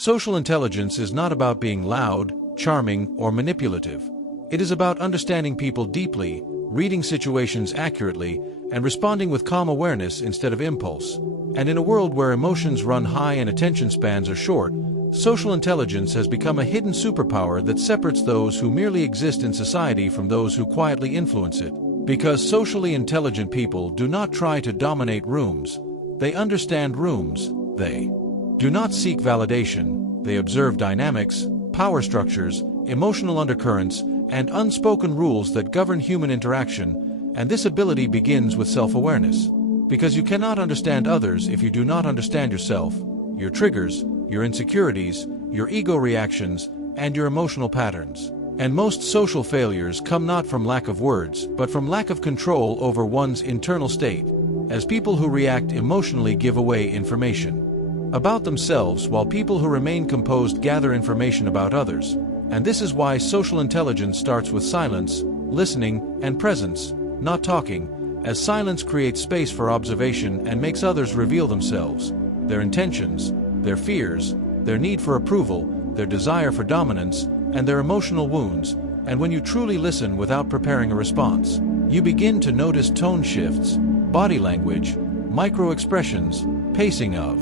Social intelligence is not about being loud, charming, or manipulative. It is about understanding people deeply, reading situations accurately, and responding with calm awareness instead of impulse. And in a world where emotions run high and attention spans are short, social intelligence has become a hidden superpower that separates those who merely exist in society from those who quietly influence it. Because socially intelligent people do not try to dominate rooms, they understand rooms. They do not seek validation, they observe dynamics, power structures, emotional undercurrents, and unspoken rules that govern human interaction, and this ability begins with self-awareness. Because you cannot understand others if you do not understand yourself, your triggers, your insecurities, your ego reactions, and your emotional patterns. And most social failures come not from lack of words, but from lack of control over one's internal state, as people who react emotionally give away information about themselves while people who remain composed gather information about others. And this is why social intelligence starts with silence, listening, and presence, not talking, as silence creates space for observation and makes others reveal themselves, their intentions, their fears, their need for approval, their desire for dominance, and their emotional wounds. And when you truly listen without preparing a response, you begin to notice tone shifts, body language, micro-expressions, pacing of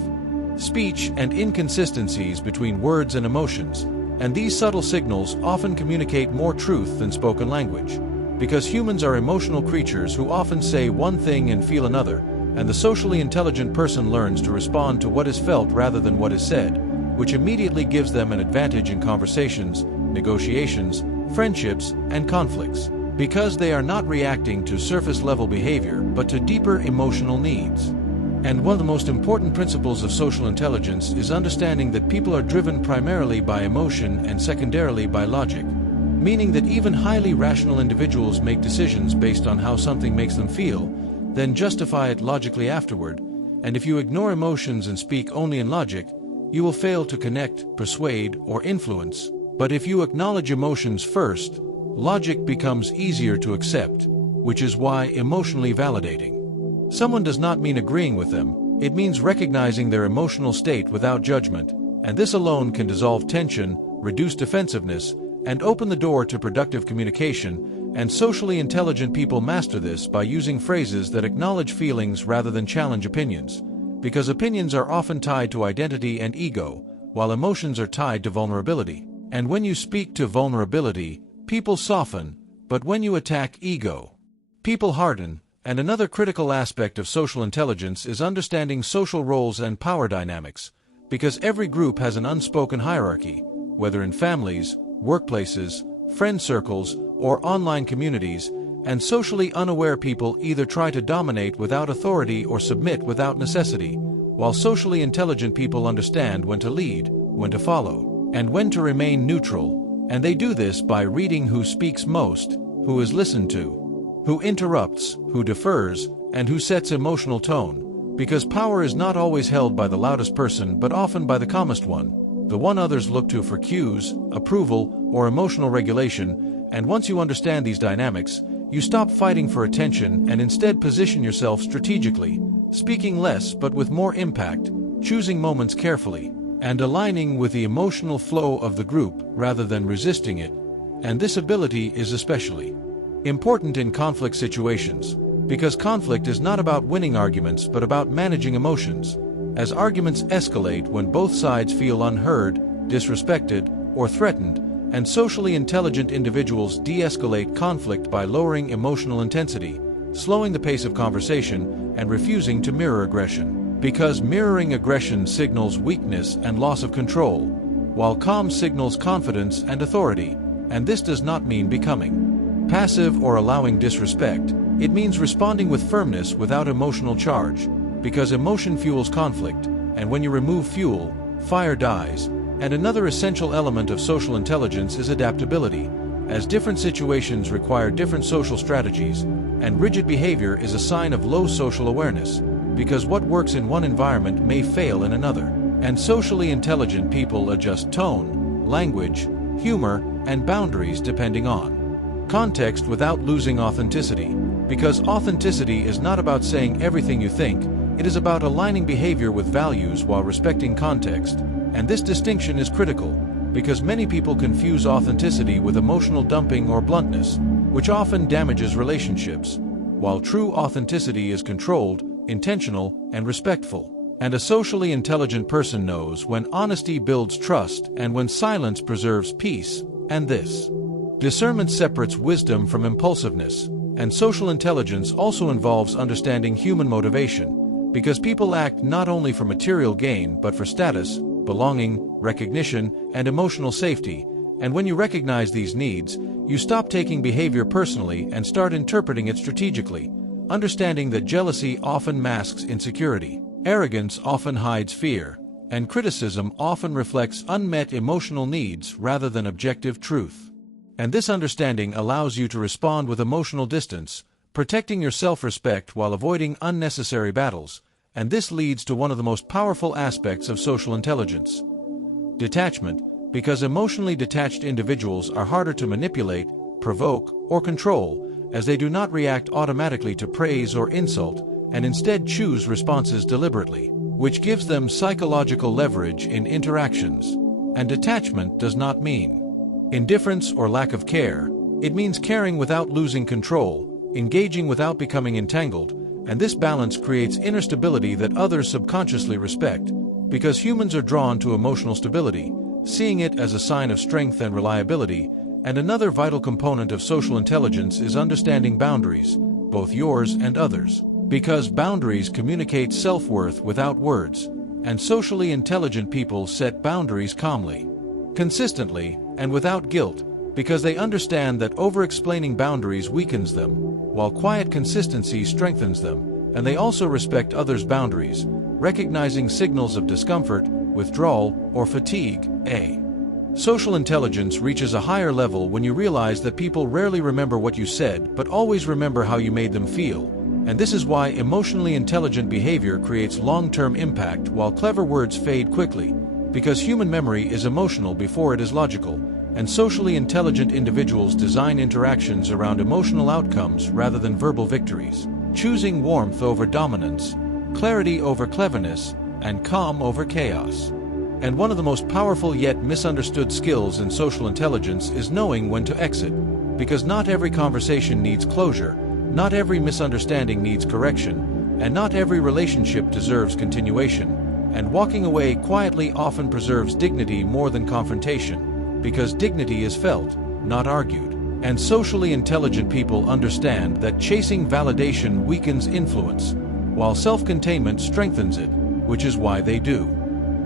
speech, and inconsistencies between words and emotions. And these subtle signals often communicate more truth than spoken language. Because humans are emotional creatures who often say one thing and feel another, and the socially intelligent person learns to respond to what is felt rather than what is said, which immediately gives them an advantage in conversations, negotiations, friendships, and conflicts. Because they are not reacting to surface-level behavior, but to deeper emotional needs. And one of the most important principles of social intelligence is understanding that people are driven primarily by emotion and secondarily by logic. Meaning that even highly rational individuals make decisions based on how something makes them feel, then justify it logically afterward. And if you ignore emotions and speak only in logic, you will fail to connect, persuade, or influence. But if you acknowledge emotions first, logic becomes easier to accept, which is why emotionally validating someone does not mean agreeing with them, it means recognizing their emotional state without judgment, and this alone can dissolve tension, reduce defensiveness, and open the door to productive communication. And socially intelligent people master this by using phrases that acknowledge feelings rather than challenge opinions, because opinions are often tied to identity and ego, while emotions are tied to vulnerability. And when you speak to vulnerability, people soften, but when you attack ego, people harden. And another critical aspect of social intelligence is understanding social roles and power dynamics, because every group has an unspoken hierarchy, whether in families, workplaces, friend circles, or online communities, and socially unaware people either try to dominate without authority or submit without necessity, while socially intelligent people understand when to lead, when to follow, and when to remain neutral, and they do this by reading who speaks most, who is listened to, who interrupts, who defers, and who sets emotional tone, because power is not always held by the loudest person but often by the calmest one, the one others look to for cues, approval, or emotional regulation. And once you understand these dynamics, you stop fighting for attention and instead position yourself strategically, speaking less but with more impact, choosing moments carefully, and aligning with the emotional flow of the group rather than resisting it. And this ability is especially important in conflict situations, because conflict is not about winning arguments but about managing emotions, as arguments escalate when both sides feel unheard, disrespected, or threatened, and socially intelligent individuals de-escalate conflict by lowering emotional intensity, slowing the pace of conversation, and refusing to mirror aggression, because mirroring aggression signals weakness and loss of control, while calm signals confidence and authority. And this does not mean becoming passive or allowing disrespect. It means responding with firmness without emotional charge, because emotion fuels conflict, and when you remove fuel, fire dies. And another essential element of social intelligence is adaptability, as different situations require different social strategies, and rigid behavior is a sign of low social awareness, because what works in one environment may fail in another. And socially intelligent people adjust tone, language, humor, and boundaries depending on context without losing authenticity, because authenticity is not about saying everything you think, it is about aligning behavior with values while respecting context. And this distinction is critical, because many people confuse authenticity with emotional dumping or bluntness, which often damages relationships, while true authenticity is controlled, intentional, and respectful. And a socially intelligent person knows when honesty builds trust and when silence preserves peace, and this discernment separates wisdom from impulsiveness. And social intelligence also involves understanding human motivation, because people act not only for material gain but for status, belonging, recognition, and emotional safety. And when you recognize these needs, you stop taking behavior personally and start interpreting it strategically, understanding that jealousy often masks insecurity, arrogance often hides fear, and criticism often reflects unmet emotional needs rather than objective truth. And this understanding allows you to respond with emotional distance, protecting your self-respect while avoiding unnecessary battles. And this leads to one of the most powerful aspects of social intelligence: detachment, because emotionally detached individuals are harder to manipulate, provoke, or control, as they do not react automatically to praise or insult, and instead choose responses deliberately, which gives them psychological leverage in interactions. And detachment does not mean indifference or lack of care. It means caring without losing control, engaging without becoming entangled, and this balance creates inner stability that others subconsciously respect, because humans are drawn to emotional stability, seeing it as a sign of strength and reliability. And another vital component of social intelligence is understanding boundaries, both yours and others, because boundaries communicate self-worth without words, and socially intelligent people set boundaries calmly, consistently, and without guilt, because they understand that over-explaining boundaries weakens them, while quiet consistency strengthens them. And they also respect others' boundaries, recognizing signals of discomfort, withdrawal, or fatigue. Social intelligence reaches a higher level when you realize that people rarely remember what you said but always remember how you made them feel. And this is why emotionally intelligent behavior creates long-term impact while clever words fade quickly, because human memory is emotional before it is logical. And socially intelligent individuals design interactions around emotional outcomes rather than verbal victories, choosing warmth over dominance, clarity over cleverness, and calm over chaos. And one of the most powerful yet misunderstood skills in social intelligence is knowing when to exit, because not every conversation needs closure, not every misunderstanding needs correction, and not every relationship deserves continuation. And walking away quietly often preserves dignity more than confrontation, because dignity is felt, not argued. And socially intelligent people understand that chasing validation weakens influence, while self-containment strengthens it, which is why they do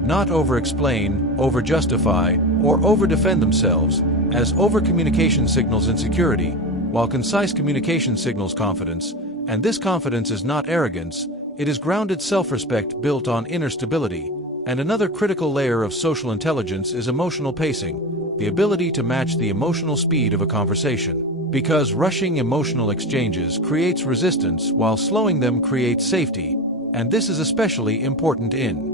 not over-explain, over-justify, or over-defend themselves, as over-communication signals insecurity, while concise communication signals confidence. And this confidence is not arrogance, it is grounded self-respect built on inner stability. And another critical layer of social intelligence is emotional pacing, the ability to match the emotional speed of a conversation, because rushing emotional exchanges creates resistance while slowing them creates safety. And this is especially important in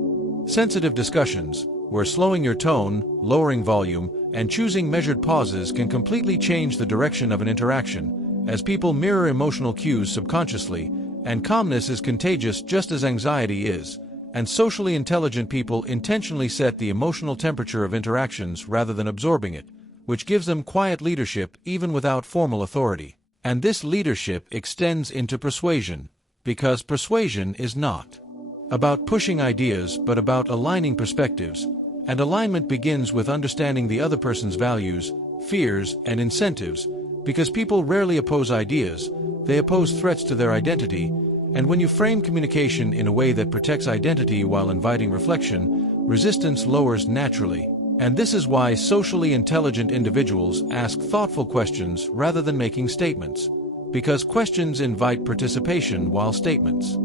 sensitive discussions, where slowing your tone, lowering volume, and choosing measured pauses can completely change the direction of an interaction, as people mirror emotional cues subconsciously. And calmness is contagious just as anxiety is. And socially intelligent people intentionally set the emotional temperature of interactions rather than absorbing it, which gives them quiet leadership even without formal authority. And this leadership extends into persuasion, because persuasion is not about pushing ideas but about aligning perspectives. And alignment begins with understanding the other person's values, fears, and incentives, because people rarely oppose ideas, they oppose threats to their identity. And when you frame communication in a way that protects identity while inviting reflection, resistance lowers naturally. And this is why socially intelligent individuals ask thoughtful questions rather than making statements, because questions invite participation while statements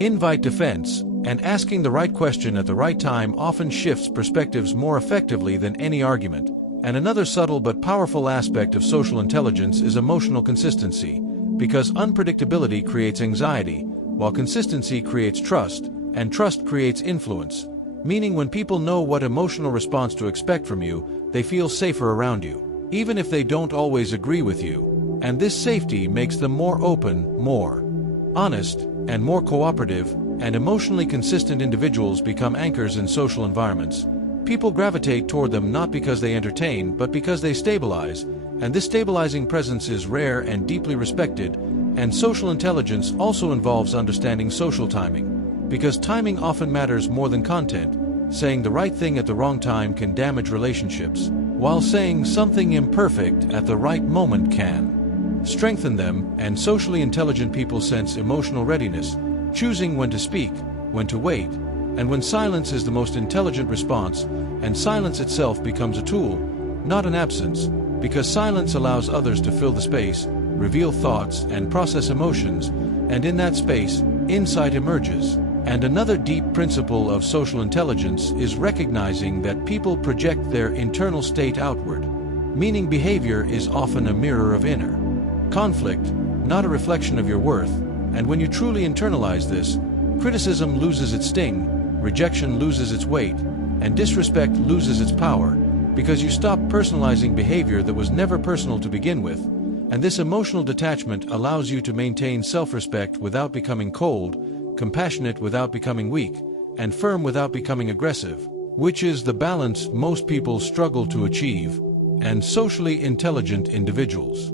invite defense. And asking the right question at the right time often shifts perspectives more effectively than any argument. And another subtle but powerful aspect of social intelligence is emotional consistency, because unpredictability creates anxiety, while consistency creates trust, and trust creates influence. Meaning when people know what emotional response to expect from you, they feel safer around you, even if they don't always agree with you. And this safety makes them more open, more honest, and more cooperative. And emotionally consistent individuals become anchors in social environments. People gravitate toward them not because they entertain, but because they stabilize, and this stabilizing presence is rare and deeply respected. And social intelligence also involves understanding social timing, because timing often matters more than content. Saying the right thing at the wrong time can damage relationships, while saying something imperfect at the right moment can strengthen them. And socially intelligent people sense emotional readiness, choosing when to speak, when to wait, and when silence is the most intelligent response. And silence itself becomes a tool, not an absence, because silence allows others to fill the space, reveal thoughts, and process emotions, and in that space, insight emerges. And another deep principle of social intelligence is recognizing that people project their internal state outward, meaning behavior is often a mirror of inner conflict, not a reflection of your worth. And when you truly internalize this, criticism loses its sting, rejection loses its weight, and disrespect loses its power, because you stop personalizing behavior that was never personal to begin with. And this emotional detachment allows you to maintain self-respect without becoming cold, compassionate without becoming weak, and firm without becoming aggressive, which is the balance most people struggle to achieve. And socially intelligent individuals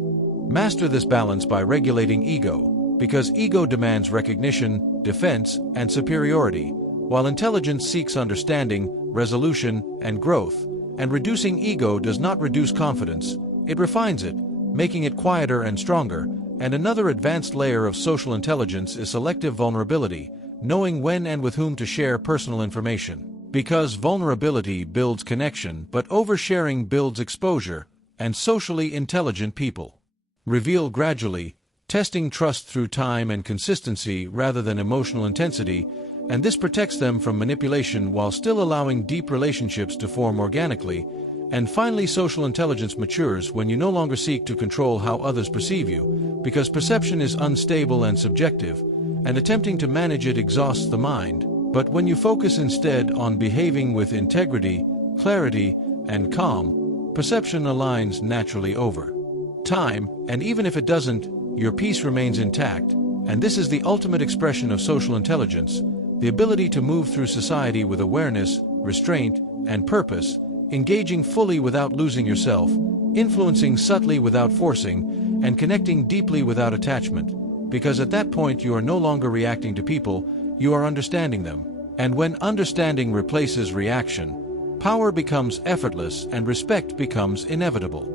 master this balance by regulating ego, because ego demands recognition, defense, and superiority, while intelligence seeks understanding, resolution, and growth. And reducing ego does not reduce confidence, it refines it, making it quieter and stronger. And another advanced layer of social intelligence is selective vulnerability, knowing when and with whom to share personal information. Because vulnerability builds connection, but oversharing builds exposure. And socially intelligent people reveal gradually, testing trust through time and consistency rather than emotional intensity, and this protects them from manipulation while still allowing deep relationships to form organically. And finally, social intelligence matures when you no longer seek to control how others perceive you, because perception is unstable and subjective, and attempting to manage it exhausts the mind. But when you focus instead on behaving with integrity, clarity, and calm, perception aligns naturally over time, and even if it doesn't, your peace remains intact. And this is the ultimate expression of social intelligence, the ability to move through society with awareness, restraint, and purpose, engaging fully without losing yourself, influencing subtly without forcing, and connecting deeply without attachment. Because at that point you are no longer reacting to people, you are understanding them. And when understanding replaces reaction, power becomes effortless and respect becomes inevitable.